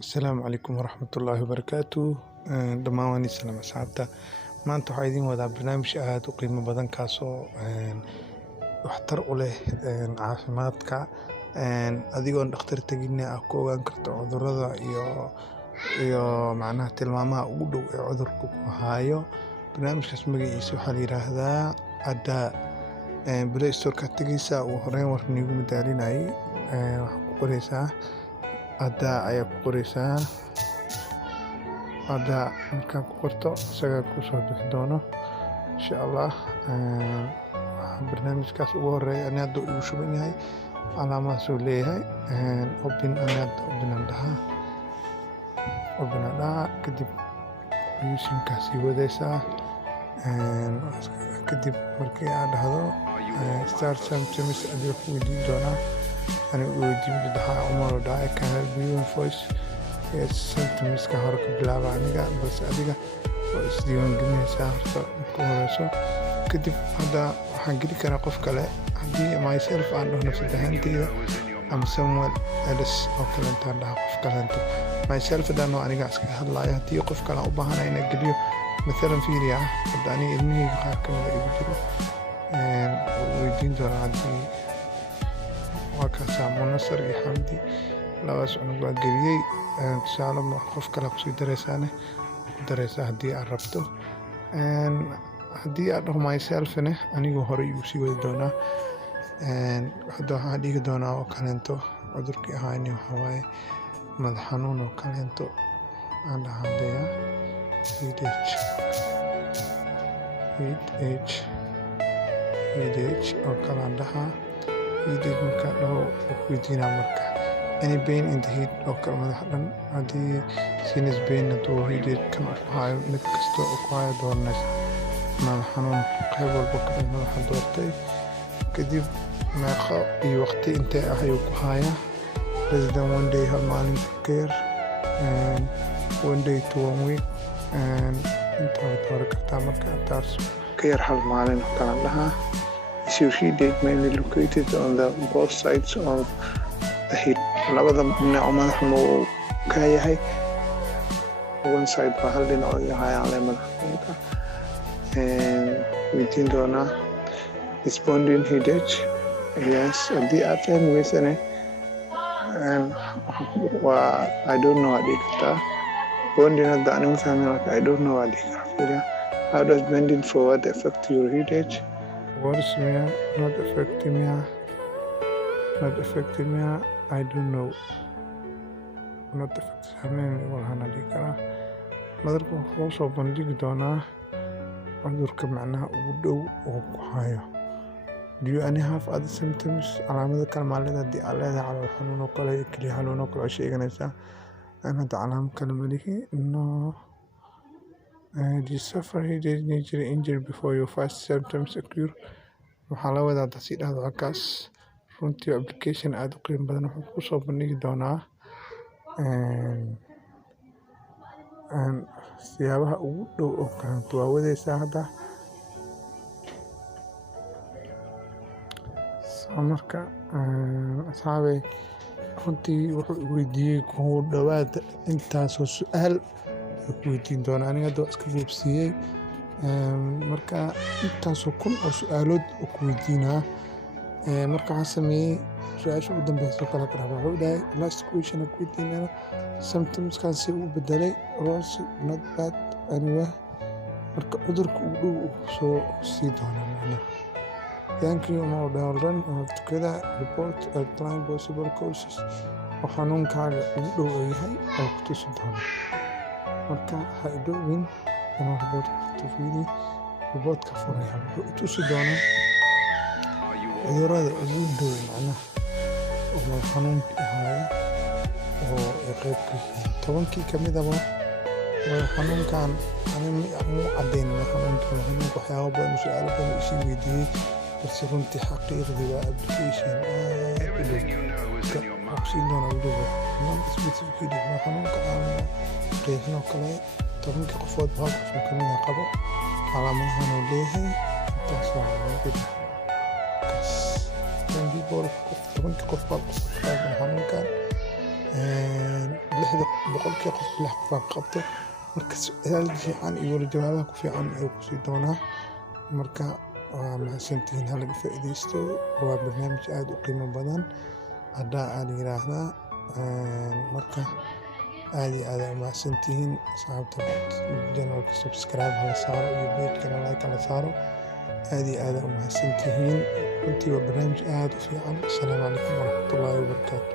Asalaamu calaykum waraxmatullaahi wabarakaatuh. Dhammaan waan idin salaam asxaabta. Maanta waxaa idiin wadaa barnaamij aad u qiimo badan kaasoo waxtar u leh caafimaadka. Adigoon dhakhtar tegin aad ku ogaan karto cudurrada iyo macnaha tilmaamaha ugu dhow ee cudurku ku hayo. Barnaamijkaas magaciisa waxaa la yiraahdaa haddaa Play Store-ka tegaysaa ugu horreyn war niigu madaalinayay waxaad ku qoraysaa haddaa ayaa ku qoraysaa haddaa markaa ku qorto isagaa kuu soo bixi doono insha Allah. Barnaamijkaas ugu horreeya ani hadda igu shuban yahay calaamadaas uu leeyahay open aan dhahaa kadib using-kaa sii wadaysaa. Kadib markii aad dhahdo start symptoms adiga ku weydiin doonaa aniga u weydiin dhahaa Umar dhahaa I can help you in voice symptoms-ka hore ka bilaaba aniga balse adiga oo isdiiwaan gelinaysaa horta ku horeyso. Kadib hadda waxaan geli karaa qof kale haddii myself aan dhahno saddexaanteyda ama someone else oo kale intaan dhaha qof kaleento myself haddaan oo aniga iskaga hadlaayo haddii qof kale aan u baahanahay inaan geliyo مثلا فيديو hadda aniga ilmihayga qaar ka mida igu jiro weydiin doonaa haddii waa kaasaa Munasar iyo Xamdi labadaas cunug waa geliyey. Tusaale qof kale kusii daraysaane ku daraysaa haddii aad rabto. Haddii aad dhaho myself-ne anigu horey igu sii wadi doonaa. Hadda waxaan dhigi doonaa oo kaleento cudurkii ahaayni waxaa waaye madax xanuun oo kaleento aan dhahaadaya headache oo kale aan dhahaa headache markaa dhaho weydiinaa marka any pain in the head oo kale madax dhan haddii sinus pain hadduu headache kan ku hayo mid kasta oo ku hayo dooranaysa madax xanuun qayb walba kale madaxa doortay. Kadib meeqa iyo waqti intee ah ayuu ku hayaa less than 1 day hal maalin ka yar 1 day to 1 week inta waad dooran kartaa marka taas ka yar hal maalin oo kale dhahaa. Is your headache mainly located on the both sides of the head labada dhinac oo madaxa uu ka yahay one side waa hal dhinac oo yahay ale madaxa weydiin doonaa responding headache yes haddii aad fahmi weysane waa I don't know adii kartaa bonding hadda ani ma fahmin marka I don't know adii karaa. How does bending forward affect your headache? Worse me not affecting me I don't know not affecting me waxaan adii karaa. Madarku wuxuu soo bandhigi doonaa cudurka macnaha ugu dhow oo ku hayo. Do you any have other symptoms calaamado kale maalin haddii aad leedahay calool xanuun oo kale keliya xanuun oo kale oo sheeganaysaa aan hadda calaamad kale ma lihi no. Do you suffer headache injury before your first symptoms occur? waxaa la wadaa hadda sii dhahdo halkaas runtii application aad u qiimo badan wuxuu ku soo bandhigi doonaa siyaabaha ugu dhow oo kaleento waa wadaysaa hadda marka asxaabey runtii wuxuu weydiiyey ku dhawaad intaasoo su-aal ku weydiin doonaa aniga hadda waa iska boobsiiyey marka intaasoo kun oo su-aalood ku weydiinaa. Marka waxaan sameeyey su-aasha ugu dambeysa oo kale qaraba wuxuu dhahay last question ku weydiinayna symptoms-kaas si uu bedelay worse not bad anyway marka cudurka ugu dhow uu soo sii doonaa macnaha. Thank you Umar Dhalran together report outline possible causes oo xanuunkaaga ugu dhow yahay oo ku tusi doona marka ha idhoowin inuu robotka furaya wuxuu tusi doonaa cudurrada ugu dhow macnaha oo xanuunka ahaya oo qayb ka yihiin 10kii ka mid ah xanuunkan aniga mu caddayn xanuunka waxyaabo badan su'aalo badan isii weydiiyey balse runtii xaqiiqdii waa application aad u dhow siin doona u dhow specifically xanuunka aan qeexin oo kale 10kii qofood hal qof oo kamid ah qabo calaamadahan uu leeyahay intaas waa people 10kii qof baa xanuunkan lixda boqolkii qof lix qof aan qabto marka su'aal fiican iyo weli jawaabaha ku fiican ayuu ku sii doonaa marka waa mahadsantihiin halaga faa'iidaysto waa barnaamij aad u qiimo badan haddaa aan yiraahdaa marka aad iyo aad u mahadsantihiin asxaabta channelka subscribe hala saaro iyo page-kana like hala saaro aad iyo aad u mahadsantihiin runtii waa barnaamij aad u fiican. Assalaamu calaykum waraxmatullaahi wabarakaatu.